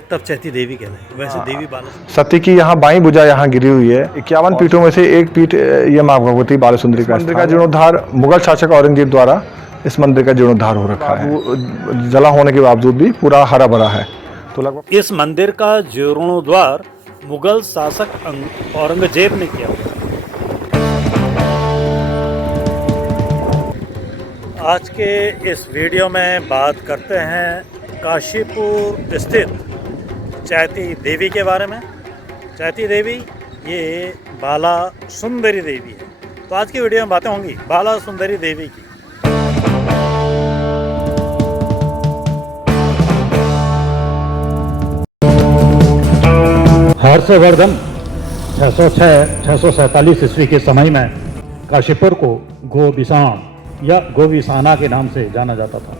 तब चैती देवी कहलाए। वैसे देवी बाला सती की यहाँ बाई भुजा यहाँ गिरी हुई है। 51 पीठों में से एक पीठ ये माँ भगवती बाला सुंदरी का मंदिर का जीर्णोद्धार मुगल शासक औरंगजेब द्वारा इस मंदिर का जीर्णोद्धार हो रखा है। जला होने के बावजूद भी पूरा हरा भरा है। तो लगभग इस मंदिर का जीर्णोद्धार मुगल शासक औरंगजेब ने किया। आज के इस वीडियो में बात करते हैं काशीपुर स्थित चैती देवी के बारे में। चैती देवी ये बाला सुंदरी देवी है। तो आज की वीडियो में बातें होंगी बाला सुंदरी देवी की। हर्षवर्धन 647 ईस्वी के समय में काशीपुर को गोविसान या गोविसाना के नाम से जाना जाता था।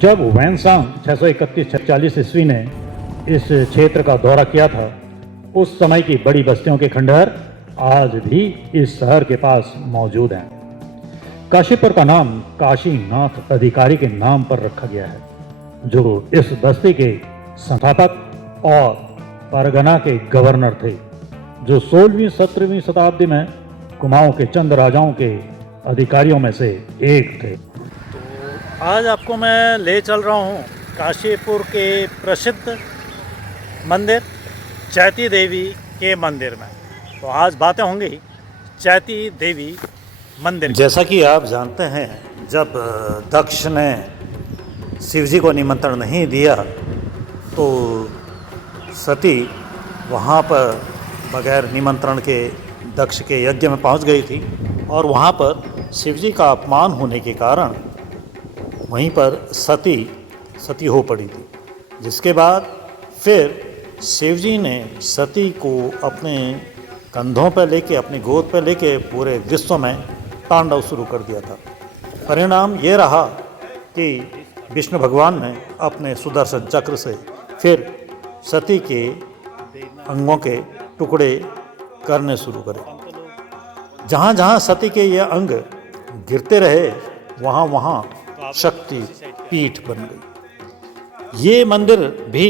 जब वैनसांग 631-640 ईस्वी ने इस क्षेत्र का दौरा किया था, उस समय की बड़ी बस्तियों के खंडहर आज भी इस शहर के पास मौजूद हैं। काशीपुर का नाम काशीनाथ अधिकारी के नाम पर रखा गया है, जो इस बस्ती के संस्थापक और परगना के गवर्नर थे, जो 16वीं-17वीं शताब्दी में कुमाऊं के चंद राजाओं के अधिकारियों में से एक थे। तो आज आपको मैं ले चल रहा हूँ काशीपुर के प्रसिद्ध मंदिर चैती देवी के मंदिर में। तो आज बातें होंगी चैती देवी मंदिर। जैसा कि आप जानते हैं, जब दक्ष ने शिवजी को निमंत्रण नहीं दिया तो सती वहाँ पर बगैर निमंत्रण के दक्ष के यज्ञ में पहुँच गई थी और वहाँ पर शिवजी का अपमान होने के कारण वहीं पर सती हो पड़ी थी। जिसके बाद फिर शिवजी ने सती को अपने कंधों पर लेके, अपनी गोद पर लेके पूरे विश्व में तांडव शुरू कर दिया था। परिणाम ये रहा कि विष्णु भगवान ने अपने सुदर्शन चक्र से फिर सती के अंगों के टुकड़े करने शुरू करे। जहाँ जहाँ सती के ये अंग गिरते रहे, वहाँ वहाँ शक्ति पीठ बन गई। ये मंदिर भी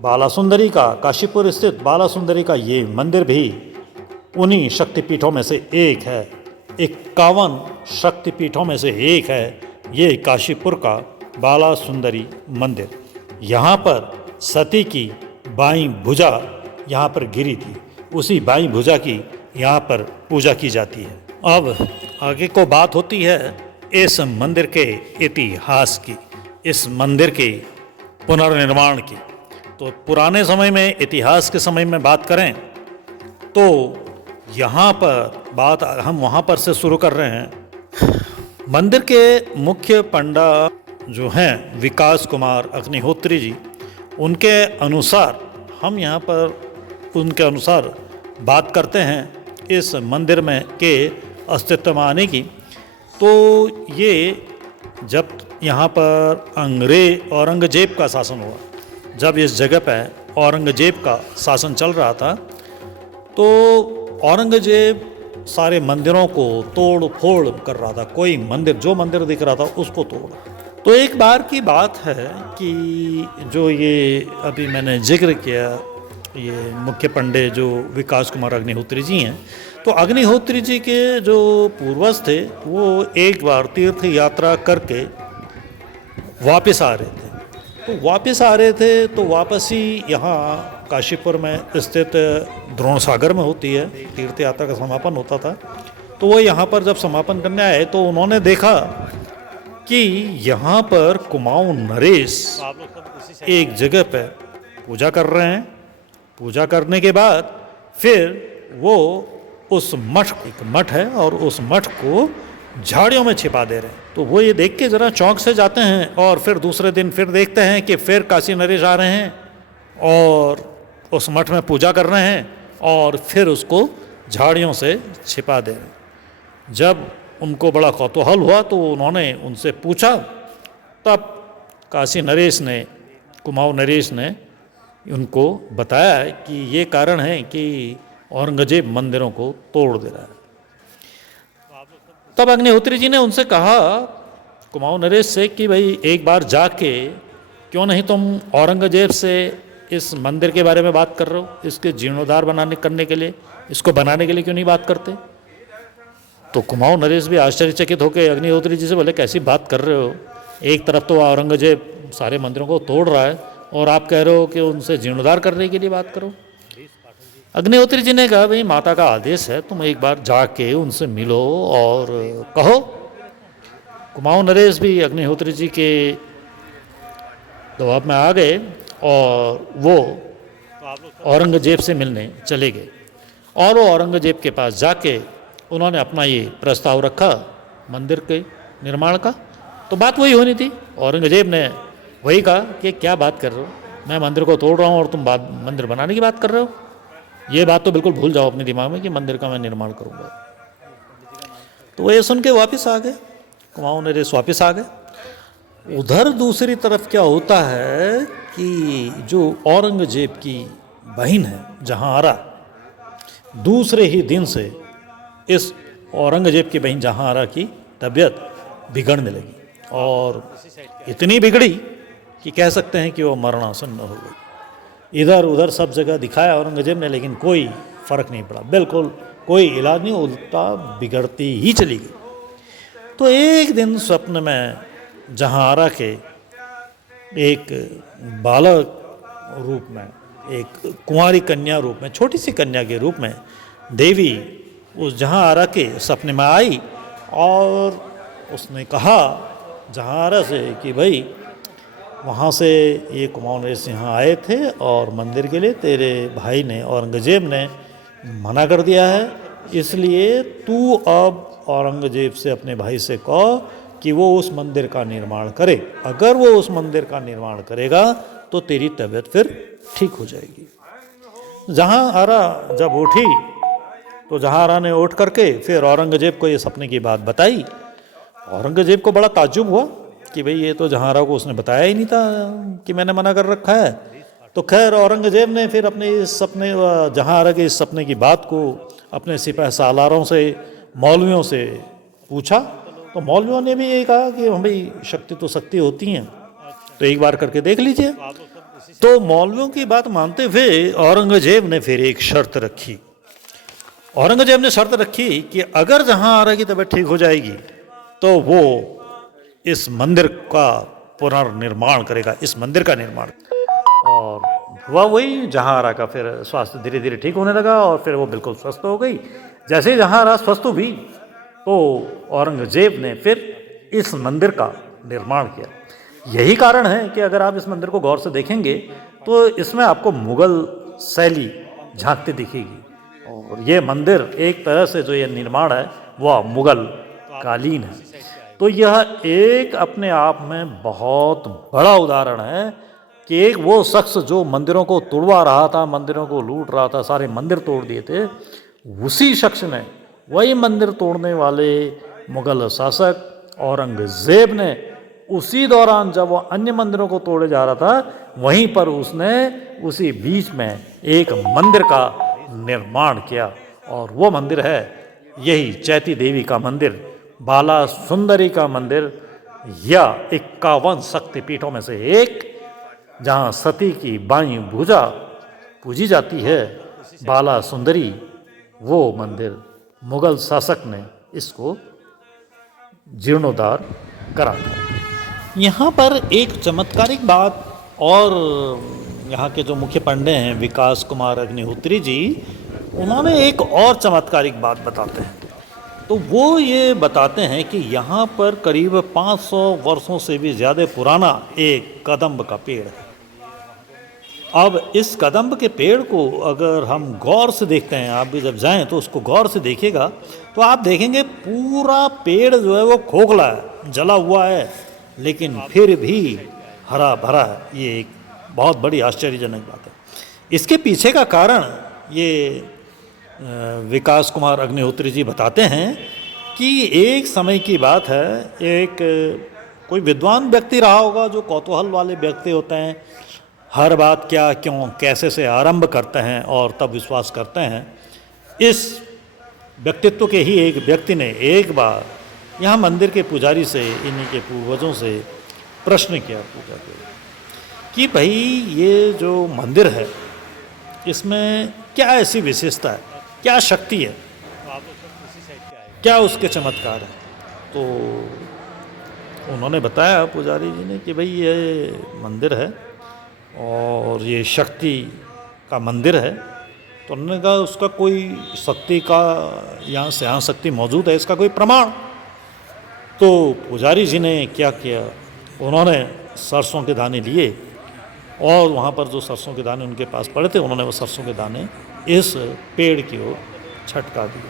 बाला सुंदरी का, काशीपुर स्थित बाला सुंदरी का ये मंदिर भी उन्हीं शक्तिपीठों में से एक है। 51 शक्तिपीठों में से एक है ये काशीपुर का बाला सुंदरी मंदिर। यहाँ पर सती की बाईं भुजा यहाँ पर गिरी थी। उसी बाईं भुजा की यहाँ पर पूजा की जाती है। अब आगे को बात होती है इस मंदिर के इतिहास की, इस मंदिर के पुनर्निर्माण की। तो पुराने समय में, इतिहास के समय में बात करें तो यहाँ पर बात हम वहाँ पर से शुरू कर रहे हैं। मंदिर के मुख्य पंडा जो हैं विकास कुमार अग्निहोत्री जी, उनके अनुसार हम यहाँ पर उनके अनुसार बात करते हैं इस मंदिर में के अस्तित्व में आने की। तो ये जब यहाँ पर औरंगजेब का शासन हुआ, जब इस जगह पर औरंगजेब का शासन चल रहा था, तो औरंगजेब सारे मंदिरों को तोड़ फोड़ कर रहा था। कोई मंदिर, जो मंदिर दिख रहा था उसको तोड़। तो एक बार की बात है कि जो ये अभी मैंने जिक्र किया, ये मुख्य पंडे जो विकास कुमार अग्निहोत्री जी हैं, तो अग्निहोत्री जी के जो पूर्वज थे वो एक बार तीर्थ यात्रा करके वापस आ रहे थे। तो वापसी यहाँ काशीपुर में स्थित द्रोण सागर में होती है, तीर्थ यात्रा का समापन होता था। तो वो यहाँ पर जब समापन करने आए तो उन्होंने देखा कि यहाँ पर कुमाऊं नरेश एक जगह पर पूजा कर रहे हैं। पूजा करने के बाद फिर वो उस मठ, एक मठ है, और उस मठ को झाड़ियों में छिपा दे रहे हैं। तो वो ये देख के ज़रा चौंक से जाते हैं और फिर दूसरे दिन फिर देखते हैं कि फिर काशी नरेश आ रहे हैं और उस मठ में पूजा कर रहे हैं और फिर उसको झाड़ियों से छिपा दे रहे हैं। जब उनको बड़ा कौतूहल हुआ तो उन्होंने उनसे पूछा, तब काशी नरेश ने, कुमाऊं नरेश ने उनको बताया कि ये कारण है कि औरंगजेब मंदिरों को तोड़ दे रहा है। तब अग्निहोत्री जी ने उनसे कहा, कुमाऊं नरेश से, कि भाई एक बार जाके क्यों नहीं तुम औरंगजेब से इस मंदिर के बारे में बात कर रहे हो, इसके जीर्णोद्धार करने के लिए, इसको बनाने के लिए क्यों नहीं बात करते? तो कुमाऊं नरेश भी आश्चर्यचकित होकर अग्निहोत्री जी से बोले, कैसी बात कर रहे हो? एक तरफ तो औरंगजेब सारे मंदिरों को तोड़ रहा है और आप कह रहे हो कि उनसे जीर्णोद्धार करने के लिए बात करो। अग्निहोत्री जी ने कहा, भाई माता का आदेश है, तुम एक बार जाके उनसे मिलो और कहो। कुमाऊं नरेश भी अग्निहोत्री जी के दबाव में आ गए और वो औरंगजेब से मिलने चले गए और वो औरंगजेब के पास जाके उन्होंने अपना ये प्रस्ताव रखा मंदिर के निर्माण का। तो बात वही होनी थी, औरंगजेब ने वही कहा कि क्या बात कर रहे हो, मैं मंदिर को तोड़ रहा हूँ और तुम मंदिर बनाने की बात कर रहे हो। ये बात तो बिल्कुल भूल जाओ अपने दिमाग में कि मंदिर का मैं निर्माण करूँगा। तो वो ये सुन के वापस आ गए, कुमाऊं नरेश वापस आ गए। उधर दूसरी तरफ क्या होता है कि जो औरंगजेब की बहन है जहांआरा, दूसरे ही दिन से इस औरंगजेब की बहन जहांआरा की तबीयत बिगड़ने लगी और इतनी बिगड़ी कि कह सकते हैं कि वो मरणासन्न हो गई। इधर उधर सब जगह दिखाया औरंगजेब ने, लेकिन कोई फर्क नहीं पड़ा, बिल्कुल कोई इलाज नहीं, उल्टा बिगड़ती ही चली गई। तो एक दिन स्वप्न में जहांआरा के एक बालक रूप में, एक कुंवारी कन्या रूप में, छोटी सी कन्या के रूप में देवी उस जहांआरा के सपने में आई और उसने कहा जहांआरा से कि भाई वहाँ से ये कुमाऊं नरेश यहाँ आए थे और मंदिर के लिए तेरे भाई ने, औरंगजेब ने मना कर दिया है, इसलिए तू अब औरंगजेब से अपने भाई से कहो कि वो उस मंदिर का निर्माण करे। अगर वो उस मंदिर का निर्माण करेगा तो तेरी तबीयत फिर ठीक हो जाएगी। जहांआरा जब उठी तो जहांआरा ने उठ करके फिर औरंगजेब को ये सपने की बात बताई। औरंगजेब को बड़ा ताज्जुब हुआ कि भाई ये तो जहांआरा को उसने बताया ही नहीं था कि मैंने मना कर रखा है। तो खैर औरंगजेब ने फिर अपने इस सपने, जहांआरा के इस सपने की बात को अपने सिपह सालारों से, मौलवियों से पूछा। तो मौलवियों ने भी ये कहा कि भाई शक्ति तो शक्ति होती हैं, तो एक बार करके देख लीजिए। तो मौलवियों की बात मानते हुए औरंगजेब ने फिर एक शर्त रखी। औरंगजेब ने शर्त रखी कि अगर जहांआरा की तबीयत ठीक हो जाएगी तो वो इस मंदिर का पुनर्निर्माण करेगा, इस मंदिर का निर्माण। और हुआ वही, जहांआरा का फिर स्वास्थ्य धीरे धीरे ठीक होने लगा और फिर वो बिल्कुल स्वस्थ हो गई। जैसे ही जहांआरा स्वस्थ हुई तो औरंगजेब ने फिर इस मंदिर का निर्माण किया। यही कारण है कि अगर आप इस मंदिर को गौर से देखेंगे तो इसमें आपको मुगल शैली झांकती दिखेगी और ये मंदिर एक तरह से जो ये निर्माण है वह मुगल कालीन है। तो यह एक अपने आप में बहुत बड़ा उदाहरण है कि एक वो शख्स जो मंदिरों को तोड़वा रहा था, मंदिरों को लूट रहा था, सारे मंदिर तोड़ दिए थे, उसी शख्स ने, वही मंदिर तोड़ने वाले मुगल शासक औरंगजेब ने उसी दौरान जब वो अन्य मंदिरों को तोड़े जा रहा था, वहीं पर उसने उसी बीच में एक मंदिर का निर्माण किया और वो मंदिर है यही चैती देवी का मंदिर, बाला सुंदरी का मंदिर, या 51 शक्तिपीठों में से एक, जहाँ सती की बाईं भुजा पूजी जाती है, बाला सुंदरी। वो मंदिर मुगल शासक ने इसको जीर्णोद्धार करा था। यहाँ पर एक चमत्कारिक बात, और यहाँ के जो मुख्य पंडित हैं विकास कुमार अग्निहोत्री जी, उन्होंने एक और चमत्कारिक बात बताते हैं। तो वो ये बताते हैं कि यहाँ पर करीब 500 वर्षों से भी ज़्यादा पुराना एक कदम्ब का पेड़ है। अब इस कदम्ब के पेड़ को अगर हम गौर से देखते हैं, आप भी जब जाएं तो उसको गौर से देखिएगा तो आप देखेंगे पूरा पेड़ जो है वो खोखला है, जला हुआ है, लेकिन फिर भी हरा भरा है। ये एक बहुत बड़ी आश्चर्यजनक बात है। इसके पीछे का कारण ये विकास कुमार अग्निहोत्री जी बताते हैं कि एक समय की बात है, एक कोई विद्वान व्यक्ति रहा होगा जो कौतूहल वाले व्यक्ति होते हैं, हर बात क्या क्यों कैसे से आरंभ करते हैं और तब विश्वास करते हैं। इस व्यक्तित्व के ही एक व्यक्ति ने एक बार यहाँ मंदिर के पुजारी से, इन्हीं के पूर्वजों से प्रश्न किया पूजा के, कि भाई ये जो मंदिर है इसमें क्या ऐसी विशेषता है, क्या शक्ति है, क्या उसके चमत्कार है। तो उन्होंने बताया पुजारी जी ने कि भाई ये मंदिर है और ये शक्ति का मंदिर है। तो उन्होंने कहा उसका कोई शक्ति का यहाँ शक्ति मौजूद है, इसका कोई प्रमाण। तो पुजारी जी ने क्या किया, उन्होंने सरसों के दाने लिए और वहाँ पर जो सरसों के दाने उनके पास पड़े थे, उन्होंने वो सरसों के दाने इस पेड़ की ओर छटका दिए।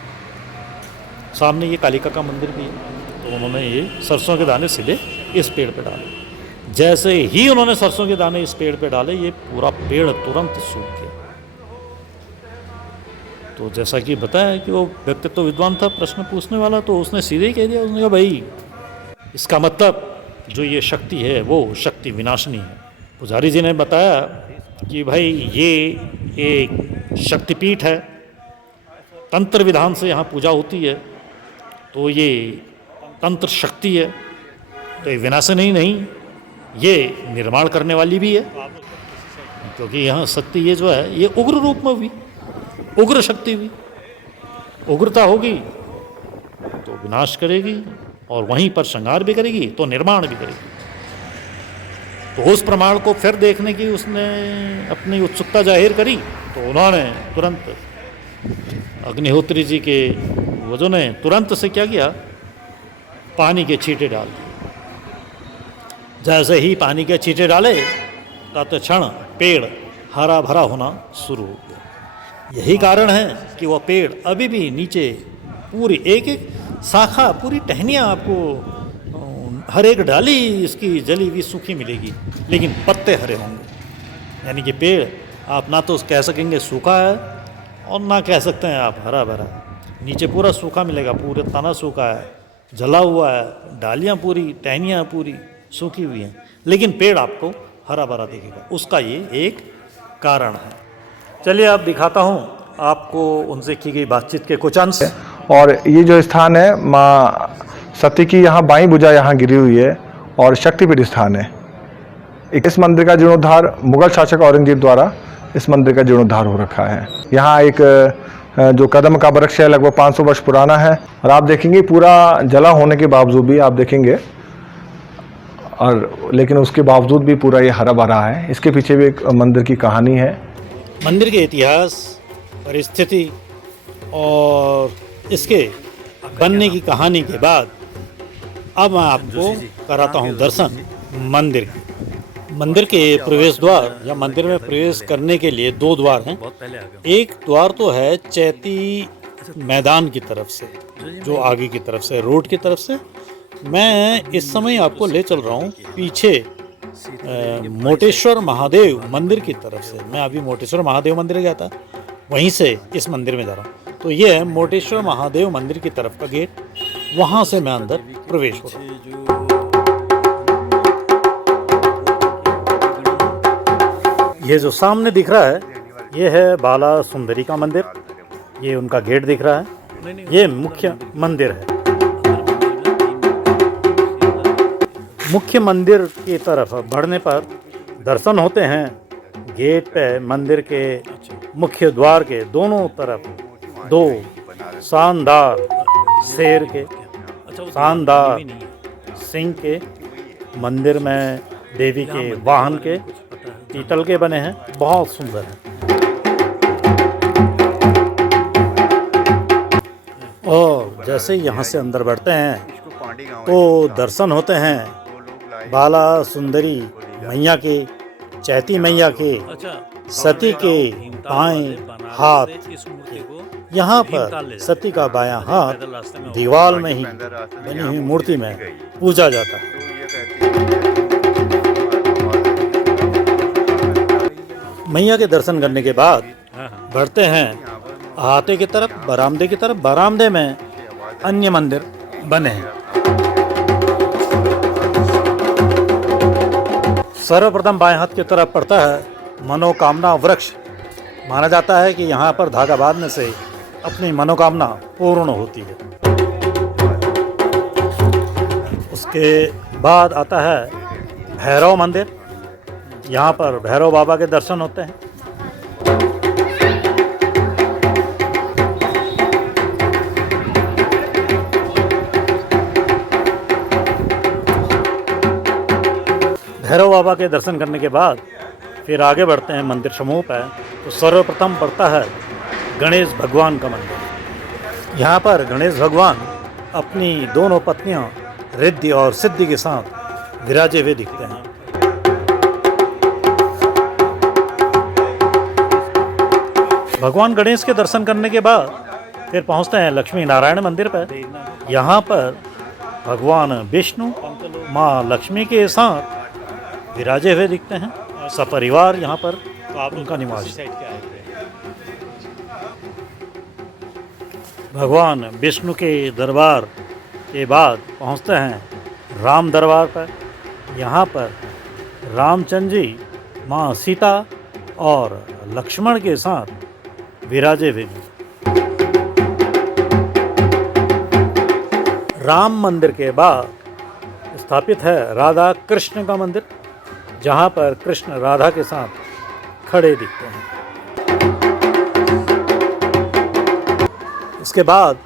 सामने ये कालिका का मंदिर भी है, तो उन्होंने ये सरसों के दाने सीधे इस पेड़ पे डाले। जैसे ही उन्होंने सरसों के दाने इस पेड़ पे डाले, ये पूरा पेड़ तुरंत सूख गया। तो जैसा कि बताया कि वो व्यक्ति तो विद्वान था, प्रश्न पूछने वाला, तो उसने सीधे ही कह दिया, उसने कहा भाई इसका मतलब जो ये शक्ति है वो शक्ति विनाशनी है। पुजारी जी ने बताया कि भाई ये एक शक्तिपीठ है, तंत्र विधान से यहाँ पूजा होती है, तो ये तंत्र शक्ति है, तो ये विनाशनी ही नहीं, ये निर्माण करने वाली भी है। क्योंकि यहाँ शक्ति ये जो है ये उग्र रूप में हुई, उग्र शक्ति हुई। उग्रता होगी तो विनाश करेगी और वहीं पर संहार भी करेगी तो निर्माण भी करेगी। तो उस प्रमाण को फिर देखने की उसने अपनी उत्सुकता जाहिर करी। तो उन्होंने तुरंत अग्निहोत्री जी के वजों ने तुरंत से क्या किया, पानी के छींटे डाल दिए। जैसे ही पानी के छींटे डाले तत्क्षण पेड़ हरा भरा होना शुरू हो गया। यही कारण है कि वह पेड़ अभी भी नीचे पूरी एक एक शाखा, पूरी टहनियाँ आपको हर एक डाली इसकी जली हुई सूखी मिलेगी, लेकिन पत्ते हरे होंगे। यानी कि पेड़ आप ना तो कह सकेंगे सूखा है और ना कह सकते हैं आप हरा भरा। नीचे पूरा सूखा मिलेगा, पूरे तना सूखा है, जला हुआ है, डालियाँ पूरी, टहनियाँ पूरी सूखी हुई हैं, लेकिन पेड़ आपको हरा भरा दिखेगा। उसका ये एक कारण है। चलिए आप दिखाता हूँ आपको उनसे की गई बातचीत के कुछ अंश। और ये जो स्थान है माँ सती की यहाँ बाईं भुजा यहाँ गिरी हुई है और शक्तिपीठ स्थान है। इस मंदिर का जीर्णोद्धार मुगल शासक औरंगजेब द्वारा इस मंदिर का जीर्णोद्धार हो रखा है। यहाँ एक जो कदम का वृक्ष है लगभग 500 वर्ष पुराना है और आप देखेंगे पूरा जला होने के बावजूद भी आप देखेंगे, और लेकिन उसके बावजूद भी पूरा ये हरा भरा है। इसके पीछे भी एक मंदिर की कहानी है। मंदिर के इतिहास, परिस्थिति और इसके बनने की कहानी के बाद अब मैं आपको कराता हूँ दर्शन मंदिर की। मंदिर के प्रवेश द्वार या मंदिर में प्रवेश करने के लिए दो द्वार हैं। एक द्वार तो है चैती मैदान की तरफ से, जो आगे की तरफ से, रोड की तरफ से। मैं इस समय आपको ले चल रहा हूँ पीछे मोटेश्वर महादेव मंदिर की तरफ से। मैं अभी मोटेश्वर महादेव मंदिर गया था, वहीं से इस मंदिर में जा रहा हूँ। तो ये है मोटेश्वर महादेव मंदिर की तरफ का गेट, वहाँ से मैं अंदर प्रवेश हो रहा हूँ। ये जो सामने दिख रहा है ये है बाला सुंदरी का मंदिर, ये उनका गेट दिख रहा है, ये मुख्य मंदिर है। मुख्य मंदिर की तरफ बढ़ने पर दर्शन होते हैं। गेट पे मंदिर के मुख्य द्वार के दोनों तरफ दो शानदार शेर के, शानदार सिंह के, मंदिर में देवी के वाहन के पीतल के बने हैं, बहुत सुंदर है। और जैसे ही यहाँ से अंदर बढ़ते हैं तो दर्शन होते हैं बाला सुंदरी मैया के, चैती मैया के, सती के बाएं हाथ। यहाँ पर सती का बायां हाथ दीवार में ही बनी हुई मूर्ति में पूजा जाता है। मैया के दर्शन करने के बाद बढ़ते हैं अहाते की तरफ, बरामदे की तरफ। बरामदे में अन्य मंदिर बने हैं। सर्वप्रथम बाएं हाथ की तरफ पड़ता है मनोकामना वृक्ष। माना जाता है कि यहाँ पर धागा बांधने से अपनी मनोकामना पूर्ण होती है। उसके बाद आता है भैरव मंदिर। यहाँ पर भैरव बाबा के दर्शन होते हैं। भैरव बाबा के दर्शन करने के बाद फिर आगे बढ़ते हैं मंदिर समूह पर। तो सर्वप्रथम पड़ता है गणेश भगवान का मंदिर। यहाँ पर गणेश भगवान अपनी दोनों पत्नियों रिद्धि और सिद्धि के साथ विराजे हुए दिखते हैं। भगवान गणेश के दर्शन करने के बाद फिर पहुँचते हैं लक्ष्मी नारायण मंदिर पर। यहाँ पर भगवान विष्णु माँ लक्ष्मी के साथ विराजे हुए दिखते हैं। सपरिवार यहाँ पर उनका निवास है। भगवान विष्णु के दरबार के बाद पहुँचते हैं राम दरबार पर। यहाँ पर रामचंद्र जी माँ सीता और लक्ष्मण के साथ विराजे हुए हैं। राम मंदिर के बाद स्थापित है राधा कृष्ण का मंदिर, जहाँ पर कृष्ण राधा के साथ खड़े दिखते हैं। इसके बाद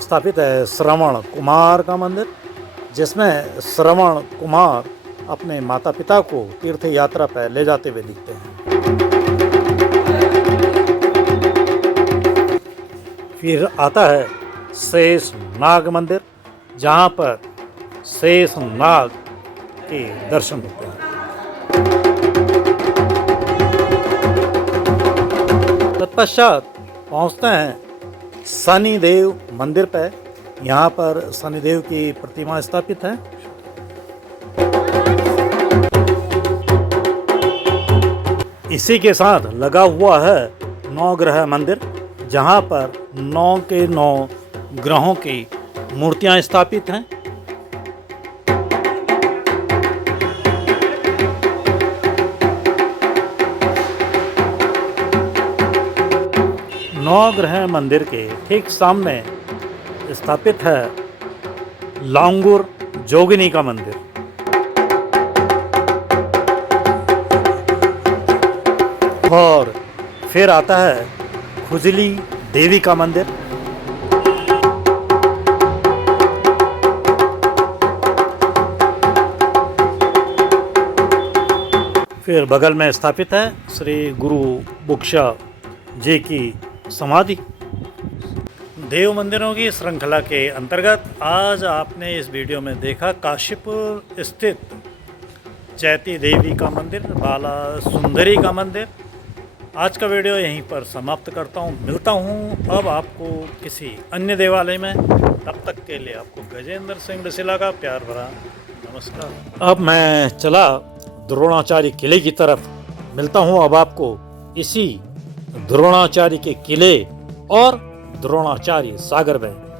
स्थापित है श्रवण कुमार का मंदिर, जिसमें श्रवण कुमार अपने माता पिता को तीर्थ यात्रा पर ले जाते हुए दिखते हैं। फिर आता है शेष नाग मंदिर, जहाँ पर शेष नाग के दर्शन होते हैं। तत्पश्चात पहुँचते हैं शनिदेव मंदिर पर। यहाँ पर शनिदेव की प्रतिमा स्थापित है। इसी के साथ लगा हुआ है नवग्रह मंदिर, जहाँ पर 9 के 9 ग्रहों की मूर्तियाँ स्थापित हैं। नवग्रह मंदिर के ठीक सामने स्थापित है लांगुर जोगिनी का मंदिर। और फिर आता है खुजली देवी का मंदिर। फिर बगल में स्थापित है श्री गुरु बुक्शा जी की समाधि। देव मंदिरों की श्रृंखला के अंतर्गत आज आपने इस वीडियो में देखा काशीपुर स्थित चैती देवी का मंदिर, बाला सुंदरी का मंदिर। आज का वीडियो यहीं पर समाप्त करता हूँ। मिलता हूँ अब आपको किसी अन्य देवालय में। तब तक के लिए आपको गजेंद्र सिंह डसिला का प्यार भरा नमस्कार। अब मैं चला द्रोणाचार्य किले की तरफ। मिलता हूँ अब आपको इसी द्रोणाचार्य के किले और द्रोणाचार्य सागर में।